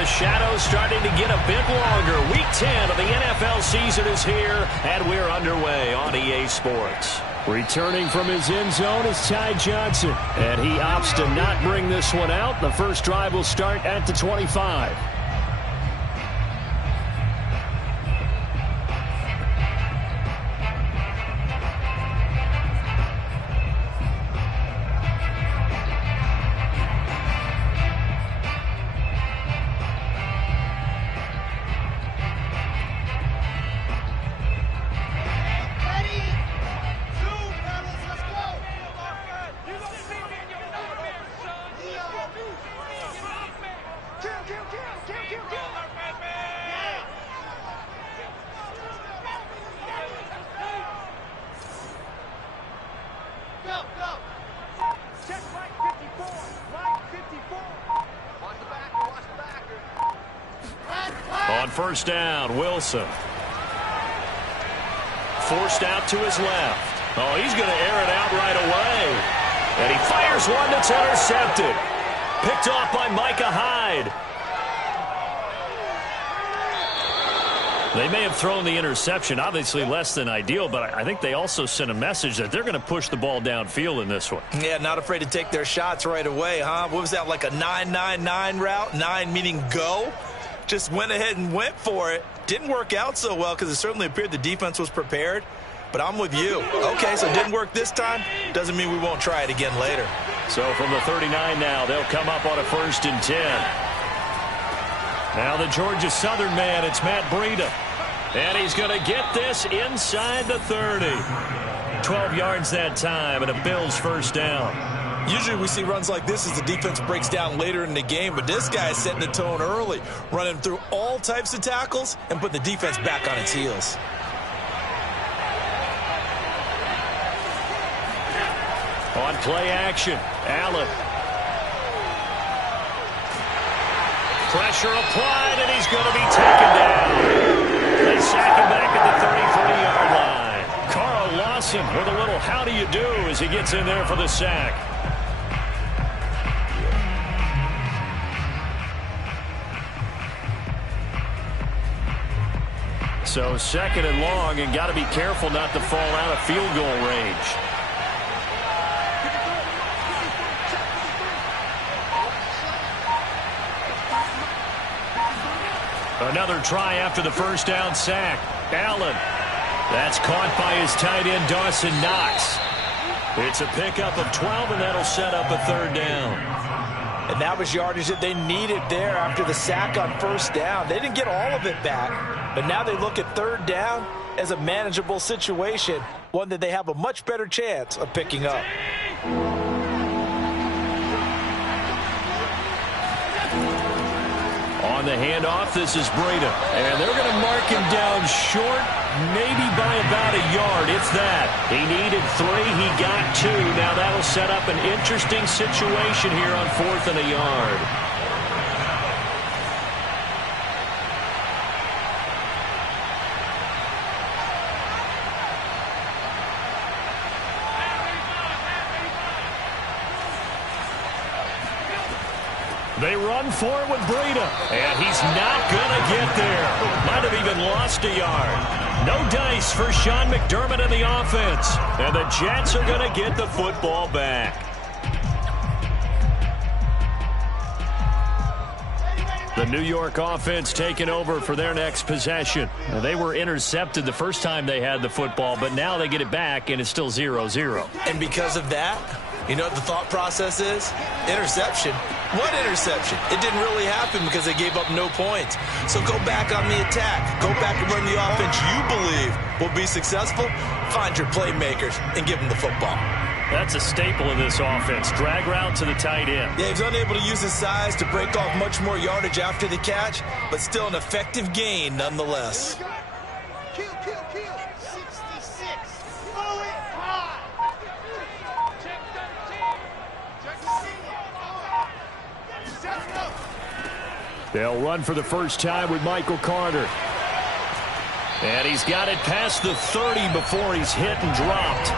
the shadows starting to get a bit longer. Week 10 of the NFL season is here, and we're underway on EA Sports. Returning from his end zone is Ty Johnson, and he opts to not bring this one out. The first drive will start at the 25. On first down, Wilson. Forced out to his left. Oh, he's going to air it out right away. And he fires one that's intercepted. Picked off by Micah Hyde. They may have thrown the interception, obviously less than ideal, but I think they also sent a message that they're going to push the ball downfield in this one. Yeah, not afraid to take their shots right away, huh? What was that, like a 9-9-9 route? 9 meaning go? Just went ahead and went for it. Didn't work out so well because it certainly appeared the defense was prepared. But I'm with you. Okay, so it didn't work this time. Doesn't mean we won't try it again later. So from the 39 now, they'll come up on a 1st and 10. Now the Georgia Southern man, it's Matt Breida. And he's going to get this inside the 30. 12 yards that time and a Bills first down. Usually we see runs like this as the defense breaks down later in the game, but this guy is setting the tone early, running through all types of tackles and putting the defense back on its heels. On play action, Allen. Pressure applied, and he's going to be taken down. They sack him back at the 33-yard line. Carl Lawson with a little how do you do as he gets in there for the sack. So 2nd and long, and got to be careful not to fall out of field goal range. Another try after the first down sack. Allen. That's caught by his tight end, Dawson Knox. It's a pickup of 12, and that'll set up a 3rd down. And that was yardage that they needed there after the sack on first down. They didn't get all of it back, but now they look at 3rd down as a manageable situation, one that they have a much better chance of picking up. On the handoff, this is Breida. And they're going to mark him down short, maybe by about a yard, if that. He needed 3, he got 2. Now that'll set up an interesting situation here on 4th and a yard. They run for it with Breida, and he's not going to get there. Might have even lost a yard. No dice for Sean McDermott in the offense, and the Jets are going to get the football back. The New York offense taking over for their next possession. They were intercepted the first time they had the football, but now they get it back, and it's still 0-0. And because of that, you know what the thought process is? Interception. What interception? It didn't really happen because they gave up no points. So go back on the attack. Go back and run the offense you believe will be successful. Find your playmakers and give them the football. That's a staple of this offense. Drag route to the tight end. Yeah, he's unable to use his size to break off much more yardage after the catch, but still an effective gain nonetheless. They'll run for the first time with Michael Carter. And he's got it past the 30 before he's hit and dropped.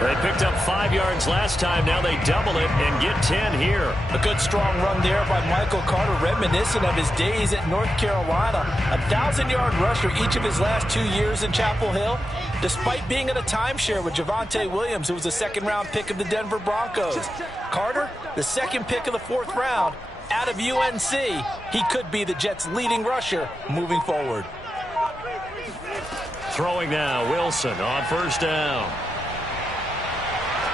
They picked up 5 yards last time. Now they double it and get 10 here. A good strong run there by Michael Carter, reminiscent of his days at North Carolina. 1,000-yard rusher each of his last 2 years in Chapel Hill, despite being in a timeshare with Javonte Williams, who was a second-round pick of the Denver Broncos. Carter, the second pick of the 4th round, out of UNC. He could be the Jets' leading rusher moving forward. Throwing now, Wilson on first down.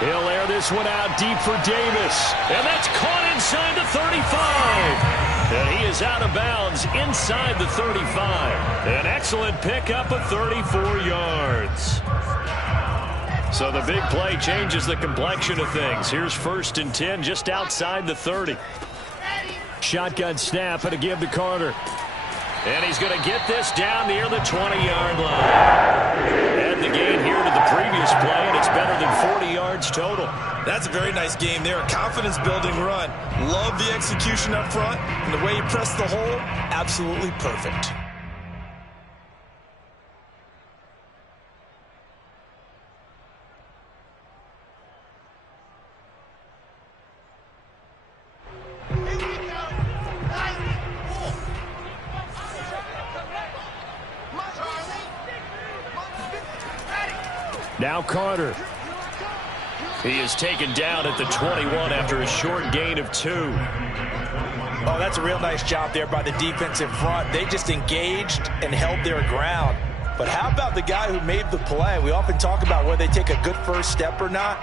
He'll air this one out deep for Davis. And that's caught inside the 35. And he is out of bounds inside the 35. An excellent pickup of 34 yards. So the big play changes the complexion of things. Here's 1st and 10 just outside the 30. Shotgun snap and a give to Carter. And he's going to get this down near the 20-yard line. Add the gain here to the previous play, and it's better than 40 yards total. That's a very nice game there. A confidence-building run. Love the execution up front. And the way he pressed the hole, absolutely perfect. Now Carter. He is taken down at the 21 after a short gain of 2. Oh, that's a real nice job there by the defensive front. They just engaged and held their ground. But how about the guy who made the play? We often talk about whether they take a good first step or not.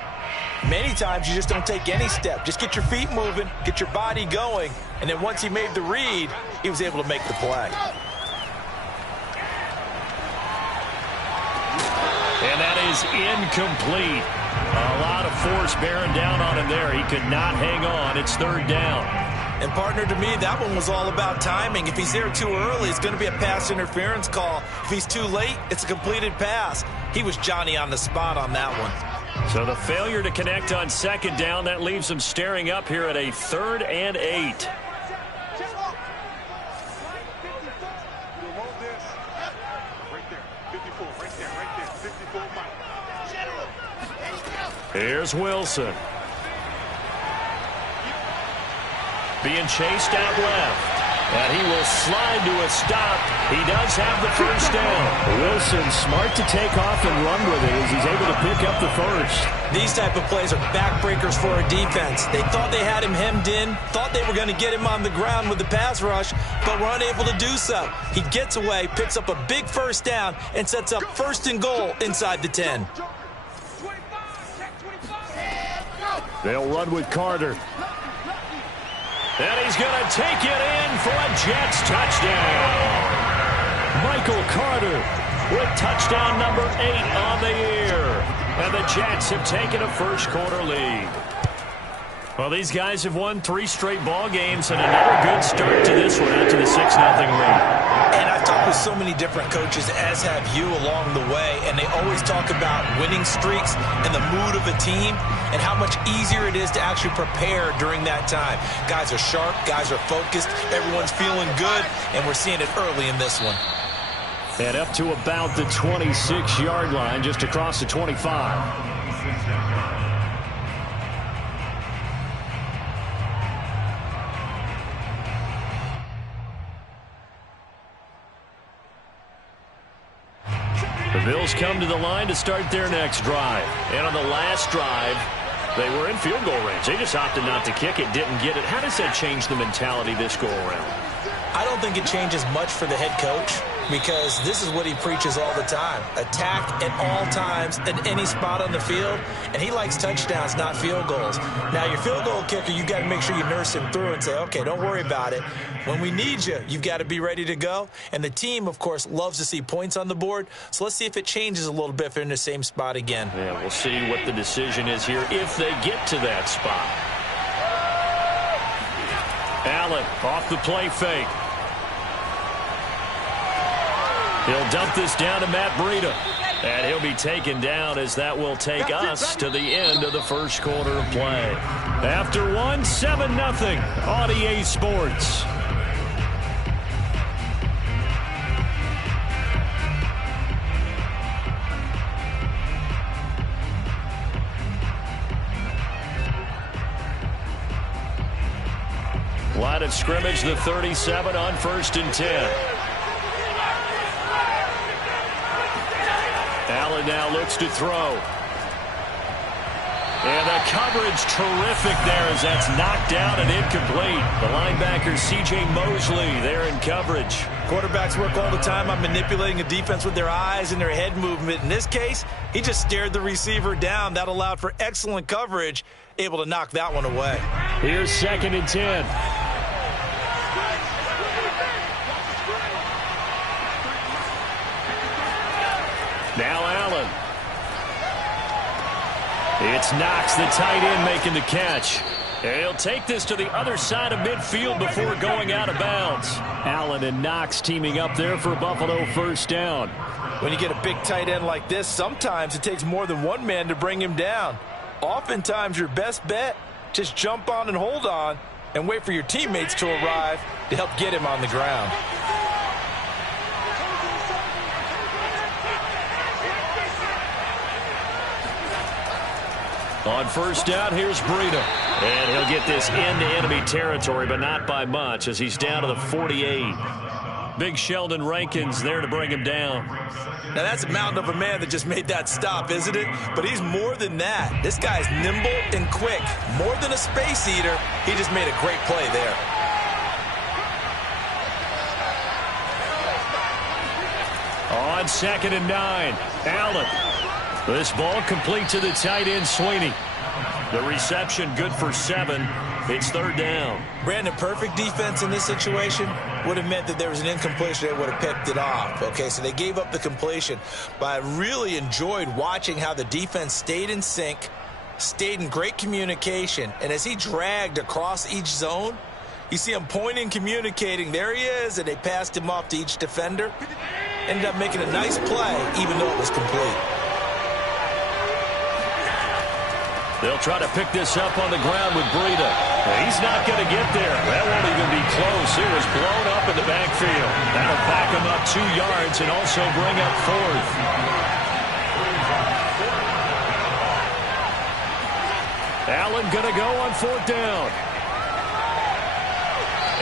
Many times you just don't take any step. Just get your feet moving, get your body going, and then once he made the read, he was able to make the play. And that is incomplete. A lot of force bearing down on him there. He could not hang on. It's 3rd down. And, partner, to me, that one was all about timing. If he's there too early, it's going to be a pass interference call. If he's too late, it's a completed pass. He was Johnny on the spot on that one. So the failure to connect on 2nd down, that leaves him staring up here at a 3rd and 8. Here's Wilson. Being chased out left. And he will slide to a stop. He does have the first down. Wilson smart to take off and run with it as he's able to pick up the first. These type of plays are backbreakers for a defense. They thought they had him hemmed in, thought they were going to get him on the ground with the pass rush, but were unable to do so. He gets away, picks up a big first down, and sets up 1st and goal inside the 10. They'll run with Carter. And he's going to take it in for a Jets touchdown. Michael Carter with touchdown number 8 on the year. And the Jets have taken a first-quarter lead. Well, these guys have won 3 straight ball games and another good start to this one out to the 6-0 lead. And I've talked with so many different coaches, as have you, along the way, and they always talk about winning streaks and the mood of a team and how much easier it is to actually prepare during that time. Guys are sharp, guys are focused, everyone's feeling good, and we're seeing it early in this one. And up to about the 26-yard line, just across the 25. The Bills come to the line to start their next drive. And on the last drive, they were in field goal range. They just opted not to kick it, didn't get it. How does that change the mentality this go-around? I don't think it changes much for the head coach because this is what he preaches all the time. Attack at all times at any spot on the field, and he likes touchdowns, not field goals. Now, your field goal kicker, you've got to make sure you nurse him through and say, okay, don't worry about it. When we need you, you've got to be ready to go. And the team, of course, loves to see points on the board, so let's see if it changes a little bit if they're in the same spot again. Yeah, we'll see what the decision is here if they get to that spot. Allen off the play fake. He'll dump this down to Matt Breida. And he'll be taken down as that will take us to the end of the first quarter of play. After one, 7-0 on EA Sports. Line of scrimmage, the 37 on 1st and 10. Allen now looks to throw. And the coverage terrific there as that's knocked down and incomplete. The linebacker C.J. Mosley there in coverage. Quarterbacks work all the time on manipulating a defense with their eyes and their head movement. In this case, he just stared the receiver down. That allowed for excellent coverage, able to knock that one away. Here's 2nd and 10. Now Allen. It's Knox, the tight end, making the catch. And he'll take this to the other side of midfield before going out of bounds. Allen and Knox teaming up there for Buffalo 1st down. When you get a big tight end like this, sometimes it takes more than one man to bring him down. Oftentimes, your best bet, just jump on and hold on and wait for your teammates to arrive to help get him on the ground. On 1st down, here's Breida. And he'll get this into enemy territory, but not by much as he's down to the 48. Big Sheldon Rankins there to bring him down. Now, that's a mountain of a man that just made that stop, isn't it? But he's more than that. This guy's nimble and quick. More than a space eater, he just made a great play there. On 2nd and 9, Allen. This ball complete to the tight end, Sweeney. The reception good for 7. It's 3rd down. Brandon, perfect defense in this situation would have meant that there was an incompletion. They would have picked it off. Okay, so they gave up the completion. But I really enjoyed watching how the defense stayed in sync, stayed in great communication. And as he dragged across each zone, you see him pointing, communicating. There he is, and they passed him off to each defender. Ended up making a nice play, even though it was complete. They'll try to pick this up on the ground with Breida. He's not going to get there. That won't even be close. It was blown up in the backfield. That'll back him up 2 yards and also bring up 4th. Allen going to go on 4th down.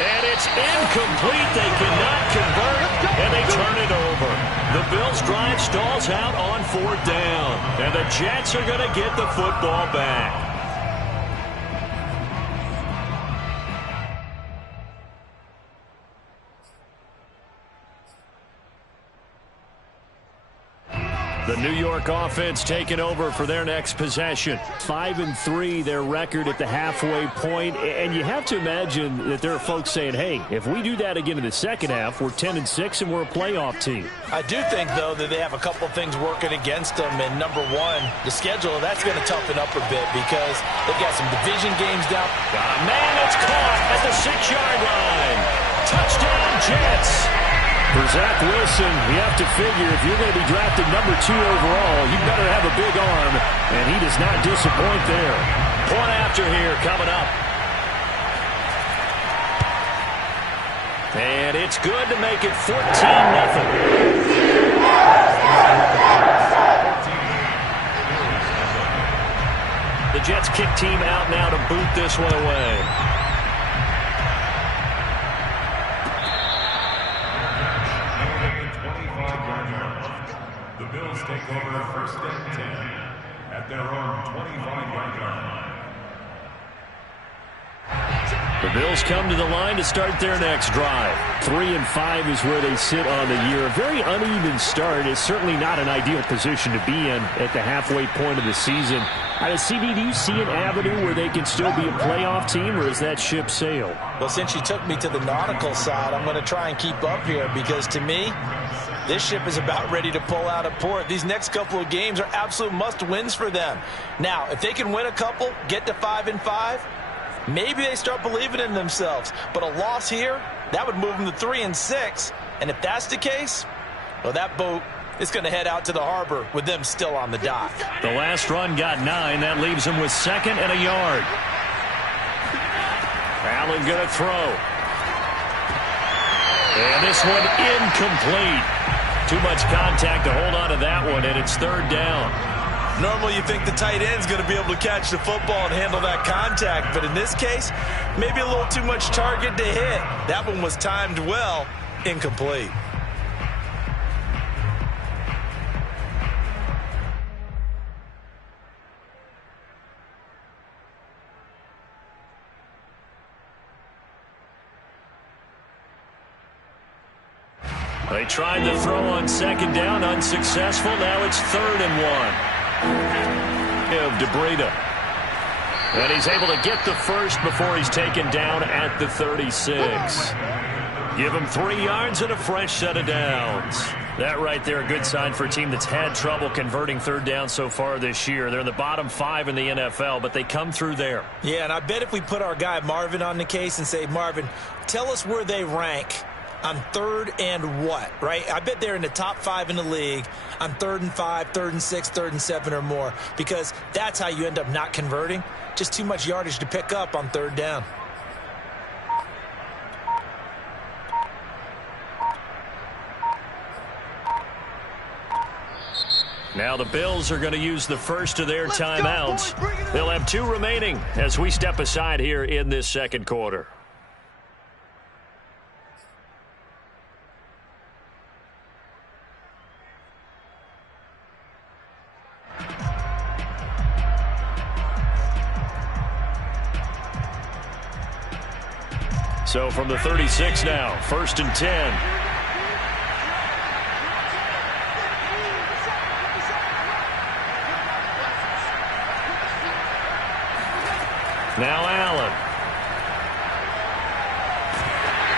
And it's incomplete. They cannot convert, and they turn it over. The Bills' drive stalls out on 4th down, and the Jets are going to get the football back. The New York offense taking over for their next possession. 5-3, their record at the halfway point. And you have to imagine that there are folks saying, hey, if we do that again in the second half, we're 10-6 and we're a playoff team. I do think, though, that they have a couple of things working against them. And number one, the schedule, that's going to toughen up a bit because they've got some division games down. Got a man that's caught at the 6-yard line. Touchdown, Jets. For Zach Wilson, you have to figure if you're going to be drafted number 2 overall, you better have a big arm, and he does not disappoint there. Point after here coming up. And it's good to make it 14-0. The Jets kick team out now to boot this one away. Take over 1st and 10 at their own 25-yard line. The Bills come to the line to start their next drive. 3-5 is where they sit on the year. A very uneven start is certainly not an ideal position to be in at the halfway point of the season. CB, do you see an avenue where they can still be a playoff team, or is that ship sailed? Well, since you took me to the nautical side, I'm going to try and keep up here because, to me, this ship is about ready to pull out of port. These next couple of games are absolute must-wins for them. Now, if they can win a couple, get to 5-5, maybe they start believing in themselves. But a loss here, that would move them to 3-6. And if that's the case, well, that boat is going to head out to the harbor with them still on the dock. The last run got 9. That leaves them with 2nd and a yard. Allen going to throw. And this one incomplete. Too much contact to hold on to that one, and it's 3rd down. Normally you think the tight end's going to be able to catch the football and handle that contact, but in this case, maybe a little too much target to hit. That one was timed well, incomplete. They tried the throw on second down, unsuccessful. Now it's 3rd and 1. Of DeBreda. And he's able to get the first before he's taken down at the 36. Give him 3 yards and a fresh set of downs. That right there, a good sign for a team that's had trouble converting 3rd down so far this year. They're in the bottom 5 in the NFL, but they come through there. Yeah, and I bet if we put our guy Marvin on the case and say, Marvin, tell us where they rank on 3rd and what, right? I bet they're in the top 5 in the league on 3rd and 5, 3rd and 6, 3rd and 7 or more, because that's how you end up not converting. Just too much yardage to pick up on 3rd down. Now the Bills are going to use the first of their timeouts. They'll have 2 remaining as we step aside here in this second quarter. So from the 36 now, 1st and 10. Now Allen.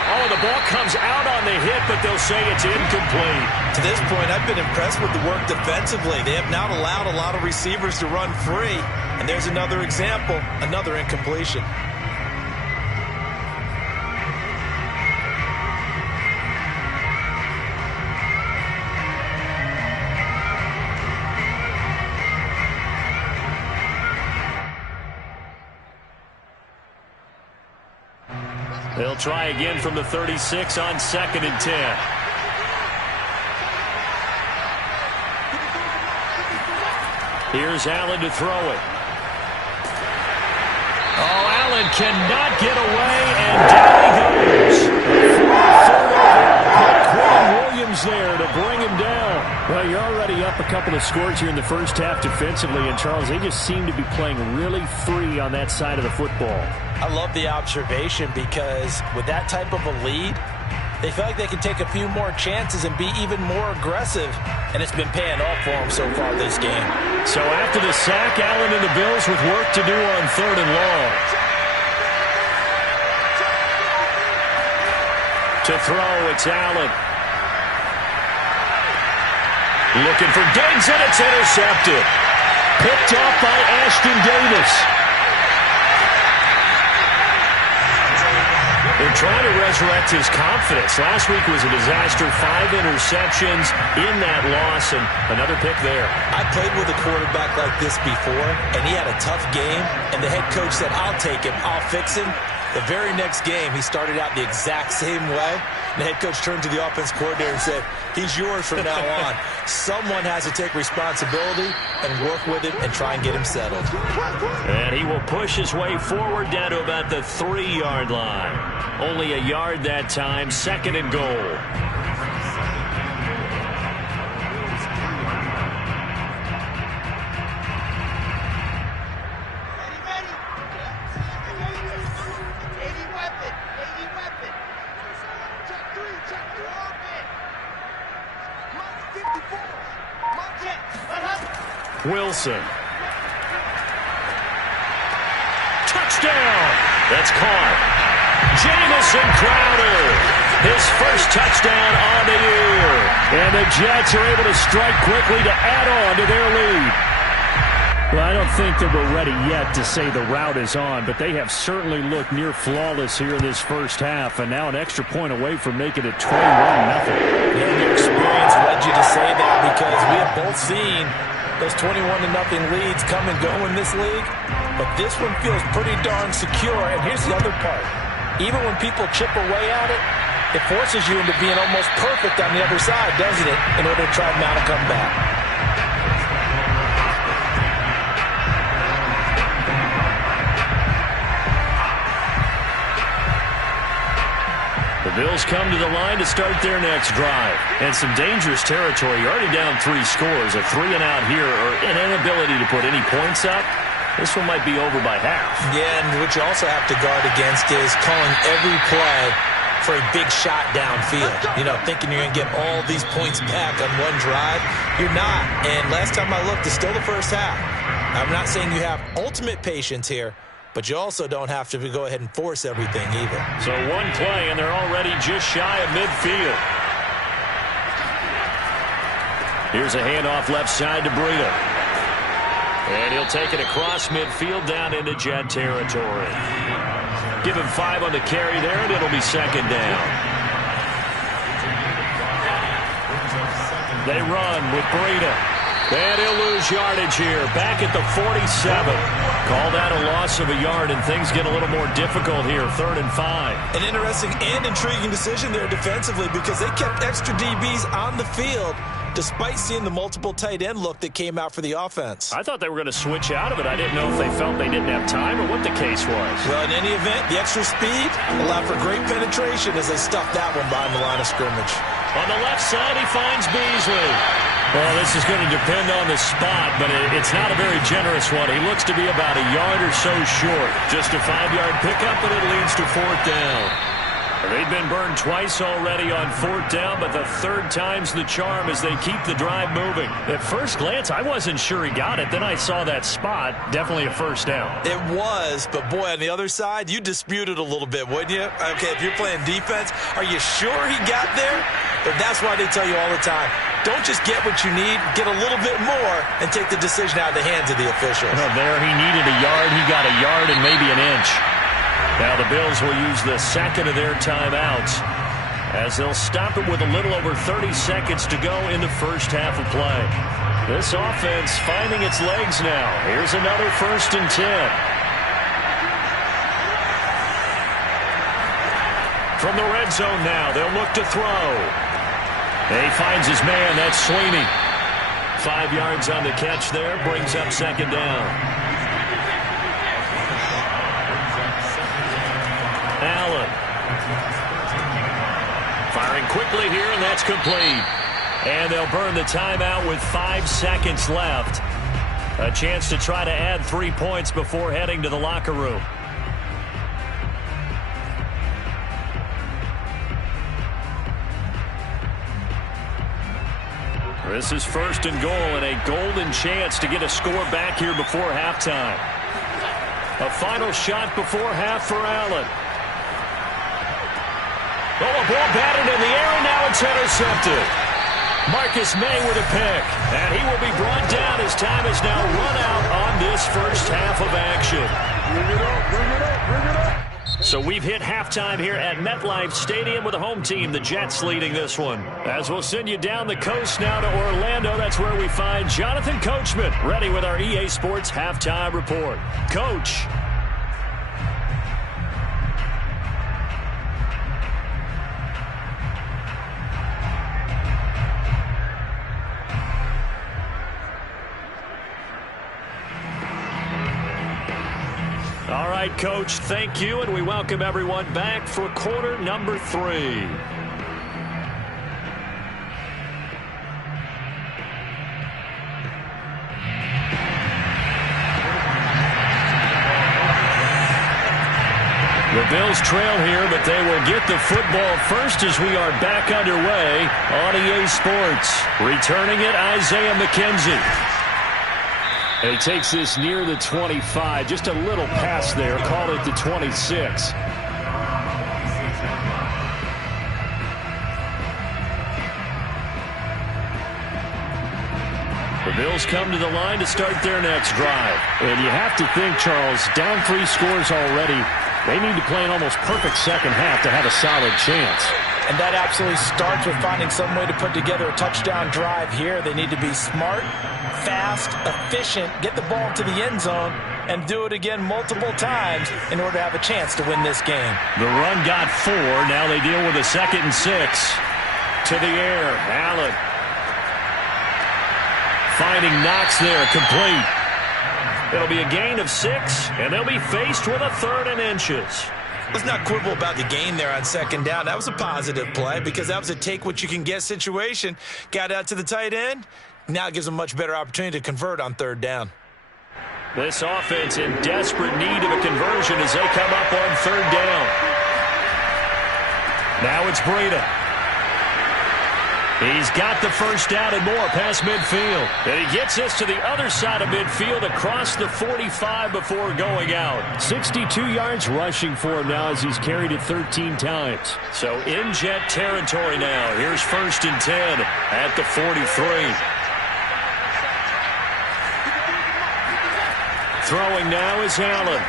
Oh, the ball comes out on the hit, but they'll say it's incomplete. To this point, I've been impressed with the work defensively. They have not allowed a lot of receivers to run free. And there's another example, another incompletion. They'll try again from the 36 on 2nd and 10. Here's Allen to throw it. Oh, Allen cannot get away, and down he goes. Quinn Williams there to bring him down. Well, you're already up a couple of scores here in the first half defensively, and Charles, they just seem to be playing really free on that side of the football. I love the observation because with that type of a lead, they feel like they can take a few more chances and be even more aggressive, and it's been paying off for them so far this game. So after the sack, Allen and the Bills with work to do on 3rd and long. To throw, it's Allen. Looking for Diggs, and it's intercepted. Picked off by Ashton Davis. They're trying to resurrect his confidence. Last week was a disaster. 5 interceptions in that loss, and another pick there. I played with a quarterback like this before, and he had a tough game, and the head coach said, I'll take him, I'll fix him. The very next game, he started out the exact same way. The head coach turned to the offense coordinator and said, he's yours from now on. Someone has to take responsibility and work with him and try and get him settled. And he will push his way forward down to about the 3-yard line. Only a yard that time, 2nd and goal. Wilson. Touchdown! That's caught. Jamison Crowder. His first touchdown on the year. And the Jets are able to strike quickly to add on to their lead. Well, I don't think that we're ready yet to say the route is on, but they have certainly looked near flawless here in this first half, and now an extra point away from making it 21-0. And your experience led you to say that because we have both seen those 21-0 leads come and go in this league, but this one feels pretty darn secure. And here's the other part. Even when people chip away at it, it forces you into being almost perfect on the other side, doesn't it, in order to try and mount a comeback. Bills come to the line to start their next drive. And some dangerous territory. You're already down 3 scores. A 3-and-out here, or an inability to put any points up. This one might be over by half. Yeah, and what you also have to guard against is calling every play for a big shot downfield. You know, thinking you're going to get all these points back on one drive. You're not. And last time I looked, it's still the first half. I'm not saying you have ultimate patience here, but you also don't have to go ahead and force everything either. So one play, and they're already just shy of midfield. Here's a handoff left side to Breida. And he'll take it across midfield down into Jet territory. Give him 5 on the carry there, and it'll be second down. They run with Breida. And he'll lose yardage here. Back at the 47. Call that a loss of a yard, and things get a little more difficult here. 3rd and 5. An interesting and intriguing decision there defensively, because they kept extra DBs on the field despite seeing the multiple tight end look that came out for the offense. I thought they were going to switch out of it. I didn't know if they felt they didn't have time or what the case was. Well, in any event, the extra speed allowed for great penetration as they stuffed that one behind the line of scrimmage. On the left side, he finds Beasley. Well, this is going to depend on the spot, but it's not a very generous one. He looks to be about a yard or so short. Just a 5-yard pickup, and it leads to 4th down. They've been burned twice already on 4th down, but the 3rd time's the charm as they keep the drive moving. At first glance, I wasn't sure he got it. Then I saw that spot. Definitely a 1st down. It was, but boy, on the other side, you disputed a little bit, wouldn't you? Okay, if you're playing defense, are you sure he got there? But that's why they tell you all the time, don't just get what you need, get a little bit more, and take the decision out of the hands of the officials. Well, there he needed a yard. He got a yard and maybe an inch. Now the Bills will use the second of their timeouts as they'll stop it with a little over 30 seconds to go in the first half of play. This offense finding its legs now. Here's another 1st and 10. From the red zone now, they'll look to throw. And he finds his man, that's Sweeney. 5 yards on the catch there, brings up 2nd down. Allen. Firing quickly here, and that's complete. And they'll burn the timeout with 5 seconds left. A chance to try to add 3 points before heading to the locker room. This is 1st and goal, and a golden chance to get a score back here before halftime. A final shot before half for Allen. Oh, a ball batted in the air, and now it's intercepted. Marcus May with a pick, and he will be brought down as time has now run out on this first half of action. Bring it up. So we've hit halftime here at MetLife Stadium with the home team, the Jets, leading this one. As we'll send you down the coast now to Orlando, that's where we find Jonathan Coachman, ready with our EA Sports halftime report. Coach. All right, Coach, thank you, and we welcome everyone back for quarter number 3. The Bills trail here, but they will get the football first as we are back underway on EA Sports. Returning it, Isaiah McKenzie. And he takes this near the 25. Just a little pass there. Call it the 26. The Bills come to the line to start their next drive. And you have to think, Charles, down 3 scores already. They need to play an almost perfect second half to have a solid chance. And that absolutely starts with finding some way to put together a touchdown drive here. They need to be smart, fast, efficient, get the ball to the end zone, and do it again multiple times in order to have a chance to win this game. The run got 4. Now they deal with a 2nd and 6. To the air, Allen. Finding Knox there, complete. It'll be a gain of 6, and they'll be faced with a 3rd and inches. Let's not quibble about the gain there on second down. That was a positive play because that was a take-what-you-can-get situation. Got out to the tight end. Now it gives them a much better opportunity to convert on third down. This offense in desperate need of a conversion as they come up on third down. Now it's Breida. He's got the first down and more past midfield. And he gets this to the other side of midfield across the 45 before going out. 62 yards rushing for him now as he's carried it 13 times. So in Jet territory now. Here's 1st and 10 at the 43. Throwing now is Allen.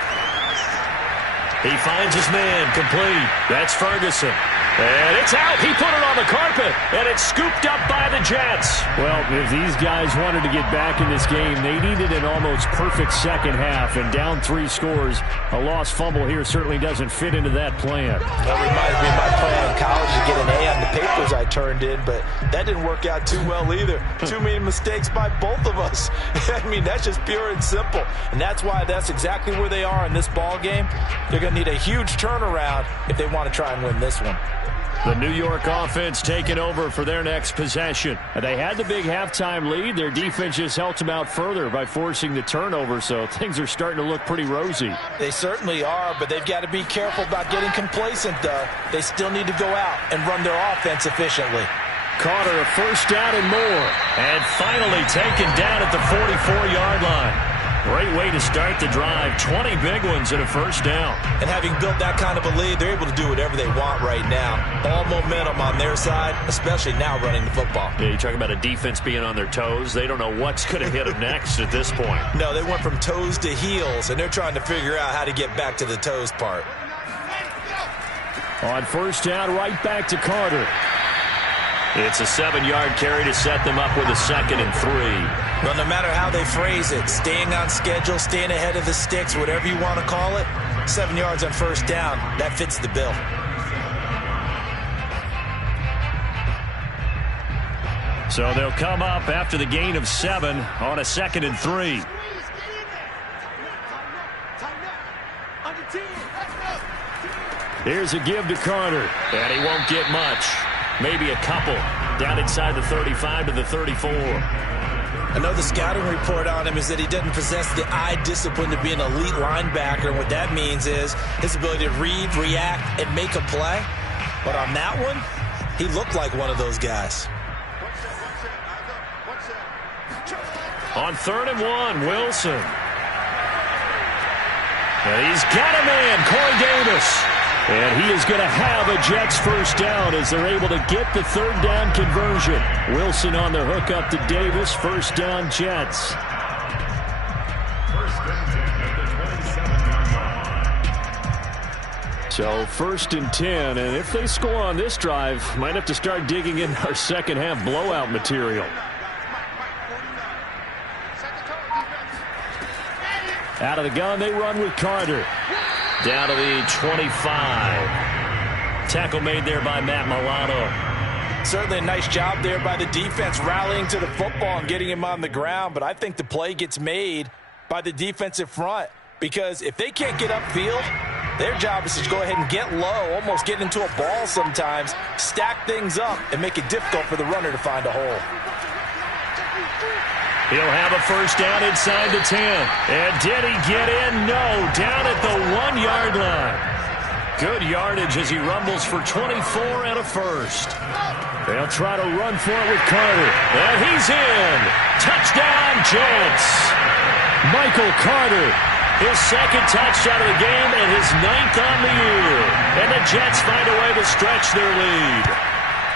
He finds his man complete. That's Ferguson. And it's out. He put it on the carpet, and it's scooped up by the Jets. Well, if these guys wanted to get back in this game, they needed an almost perfect second half, and down 3 scores. A lost fumble here certainly doesn't fit into that plan. That reminds me of my plan in college to get an A on the papers I turned in, but that didn't work out too well either. Too many mistakes by both of us. I mean, that's just pure and simple, and that's why that's exactly where they are in this ball game. They're going to need a huge turnaround if they want to try and win this one. The New York offense taking over for their next possession. They had the big halftime lead. Their defense just helped them out further by forcing the turnover, so things are starting to look pretty rosy. They certainly are, but they've got to be careful about getting complacent, though. They still need to go out and run their offense efficiently. Carter, a first down and more. And finally taken down at the 44-yard line. Great way to start the drive. 20 big ones and a first down. And having built that kind of a lead, they're able to do whatever they want right now. All momentum on their side, especially now running the football. Yeah, you talk about a defense being on their toes. They don't know what's going to hit them next at this point. No, they went from toes to heels, and they're trying to figure out how to get back to the toes part. On first down, right back to Carter. It's a 7-yard carry to set them up with a 2nd and 3. Well, no matter how they phrase it, staying on schedule, staying ahead of the sticks, whatever you want to call it, 7 yards on first down, that fits the bill. So they'll come up after the gain of 7 on a 2nd and 3. Here's a give to Carter. And he won't get much. Maybe a couple. Down inside the 35 to the 34. I know the scouting report on him is that he doesn't possess the eye discipline to be an elite linebacker. And what that means is his ability to read, react, and make a play. But on that one, he looked like one of those guys. On 3rd and 1, Wilson. And he's got a man, Corey Davis. And he is going to have a Jets first down as they're able to get the 3rd down conversion. Wilson on the hook up to Davis. First down, Jets. So 1st and 10, and if they score on this drive, might have to start digging in our second half blowout material. Out of the gun, they run with Carter. Down to the 25. Tackle made there by Matt Milano. Certainly a nice job there by the defense rallying to the football and getting him on the ground. But I think the play gets made by the defensive front. Because if they can't get upfield, their job is to go ahead and get low, almost get into a ball sometimes, stack things up, and make it difficult for the runner to find a hole. He'll have a first down inside the 10. And did he get in? No. Down at the 1-yard line. Good yardage as he rumbles for 24 and a first. They'll try to run for it with Carter. And he's in. Touchdown, Jets. Michael Carter. His 2nd touchdown of the game and his 9th on the year. And the Jets find a way to stretch their lead.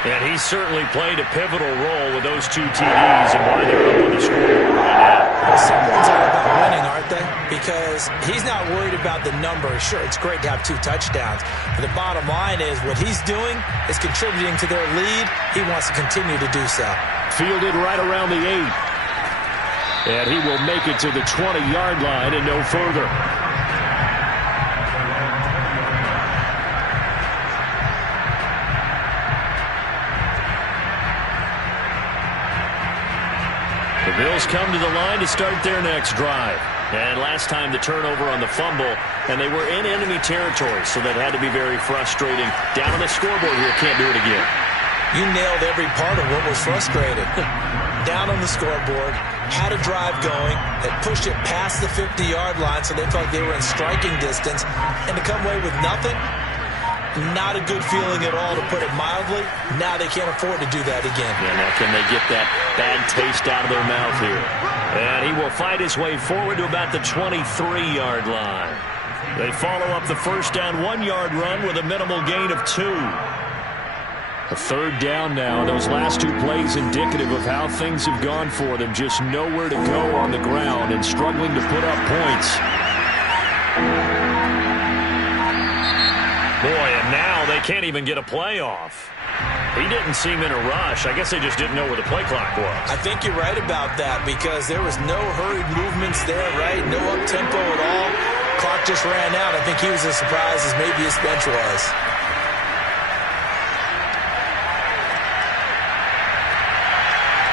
And he certainly played a pivotal role with those 2 TDs and why they're up on the scoreboard right now. Someone's all about winning, aren't they? Because he's not worried about the number. Sure, it's great to have 2 touchdowns. But the bottom line is what he's doing is contributing to their lead. He wants to continue to do so. Fielded right around the 8. And he will make it to the 20-yard line and no further. The Bills come to the line to start their next drive. And last time the turnover on the fumble, and they were in enemy territory, so that had to be very frustrating. Down on the scoreboard here, can't do it again. You nailed every part of what was frustrating. Down on the scoreboard, had a drive going, had pushed it past the 50-yard line, so they felt they were in striking distance, and to come away with nothing, not a good feeling at all, to put it mildly. Now they can't afford to do that again. Yeah, now can they get that bad taste out of their mouth here? And he will fight his way forward to about the 23-yard line. They follow up the first down 1-yard run with a minimal gain of 2. A third down now. Those last 2 plays indicative of how things have gone for them. Just nowhere to go on the ground and struggling to put up points. Boy, and now they can't even get a play off. He didn't seem in a rush. I guess they just didn't know where the play clock was. I think you're right about that because there was no hurried movements there, right? No up-tempo at all. Clock just ran out. I think he was as surprised as maybe his bench was.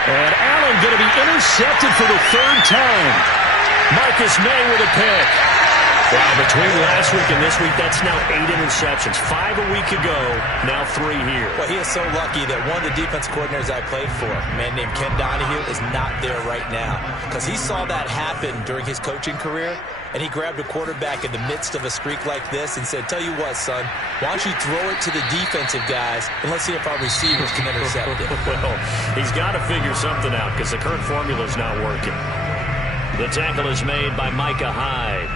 And Allen going to be intercepted for the 3rd time. Marcus May with a pick. Wow, between last week and this week, that's now 8 interceptions. 5 a week ago, now 3 here. Well, he is so lucky that one of the defense coordinators I played for, a man named Ken Donahue, is not there right now. Because he saw that happen during his coaching career, and he grabbed a quarterback in the midst of a streak like this and said, tell you what, son, why don't you throw it to the defensive guys, and let's see if our receivers can intercept it. Well, he's got to figure something out because the current formula is not working. The tackle is made by Micah Hyde.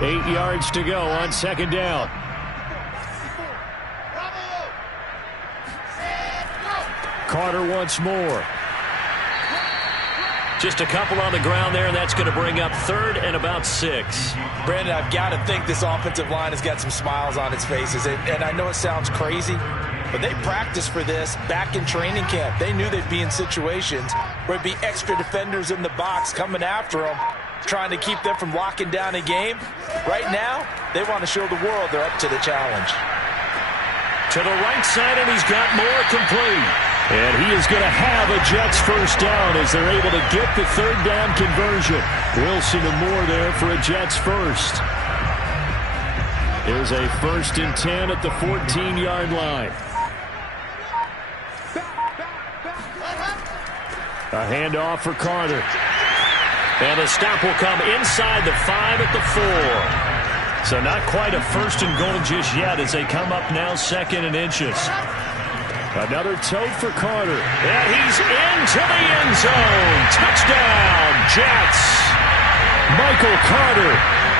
8 yards to go on 2nd down. Carter once more. Just a couple on the ground there, and that's going to bring up 3rd and about 6. Brandon, I've got to think this offensive line has got some smiles on its faces. And I know it sounds crazy, but they practiced for this back in training camp. They knew they'd be in situations where it'd be extra defenders in the box coming after them, trying to keep them from locking down a game. Right now, they want to show the world they're up to the challenge. To the right side, and he's got more complete. And he is going to have a Jets first down as they're able to get the 3rd down conversion. Wilson and Moore there for a Jets first. Here's a 1st and 10 at the 14-yard line. A handoff for Carter. And the stop will come inside the 5 at the 4. So not quite a 1st and goal just yet as they come up now 2nd and inches. Another tote for Carter. And he's into the end zone. Touchdown, Jets. Michael Carter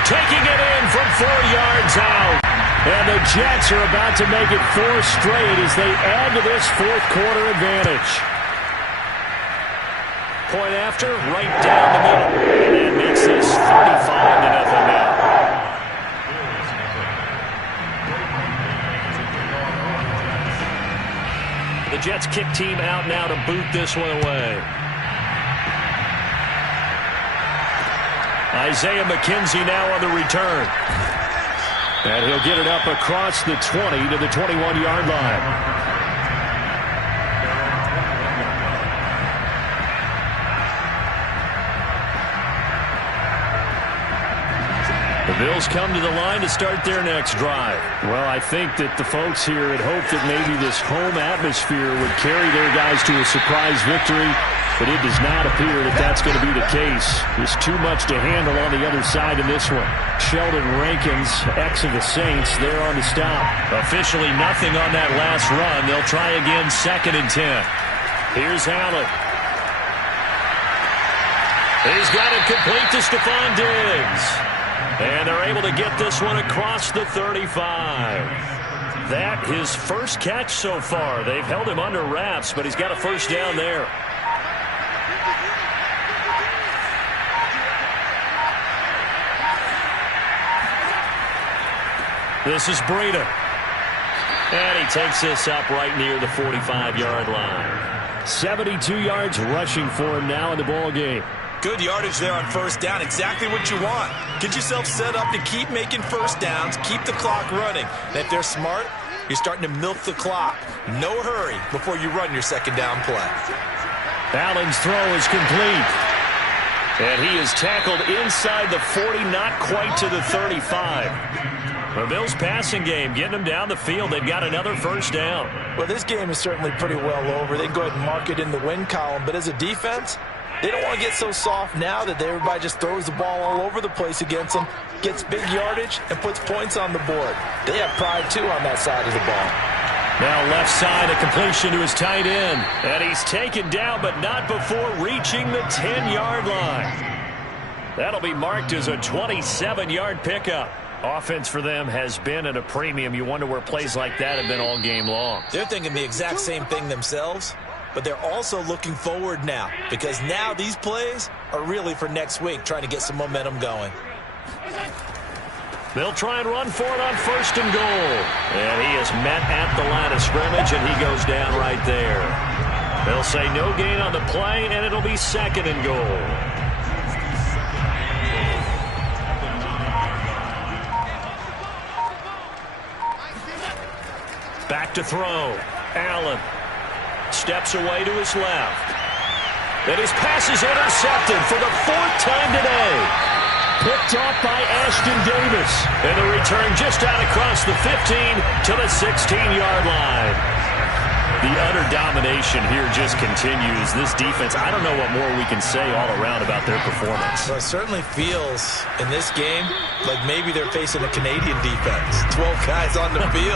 taking it in from 4 yards out. And the Jets are about to make it 4 straight as they add to this 4th quarter advantage. Point after, right down the middle. And that makes this 35-0 now. The Jets kick team out now to boot this one away. Isaiah McKenzie now on the return. And he'll get it up across the 20 to the 21-yard line. The Bills come to the line to start their next drive. Well, I think that the folks here had hoped that maybe this home atmosphere would carry their guys to a surprise victory, but it does not appear that that's going to be the case. There's too much to handle on the other side in this one. Sheldon Rankins, ex of the Saints, there on the stop. Officially nothing on that last run. They'll try again 2nd and 10. Here's Allen. He's got it complete to Stephon Diggs. And they're able to get this one across the 35. That his first catch so far. They've held him under wraps, but he's got a first down there. This is Breida. And he takes this up right near the 45-yard line. 72 yards rushing for him now in the ball game. Good yardage there on first down. Exactly what you want. Get yourself set up to keep making first downs, keep the clock running. And if they're smart, You're starting to milk the clock. No hurry before you run your second down play. Allen's throw is complete. And he is tackled inside the 40, not quite to the 35. The Bills' passing game getting them down the field. They've got another first down. Well, this game is certainly pretty well over. They can go ahead and mark it in the win column. But as a defense, they don't want to get so soft now that everybody just throws the ball all over the place against them, gets big yardage, and puts points on the board. They have pride, too, on that side of the ball. Now left side, a completion to his tight end. And he's taken down, but not before reaching the 10-yard line. That'll be marked as a 27-yard pickup. Offense for them has been at a premium. You wonder where plays like that have been all game long. They're thinking the exact same thing themselves, but they're also looking forward now because now these plays are really for next week, trying to get some momentum going. They'll try and run for it on first and goal. And he is met at the line of scrimmage, and he goes down right there. They'll say no gain on the play, and it'll be second and goal. Back to throw. Allen steps away to his left. And his pass is intercepted for the fourth time today. Picked off by Ashton Davis. And the return just out across the 15 to the 16-yard line. The utter domination here just continues. This defense, I don't know what more we can say all around about their performance. Well, it certainly feels in this game like maybe they're facing a Canadian defense. 12 guys on the field.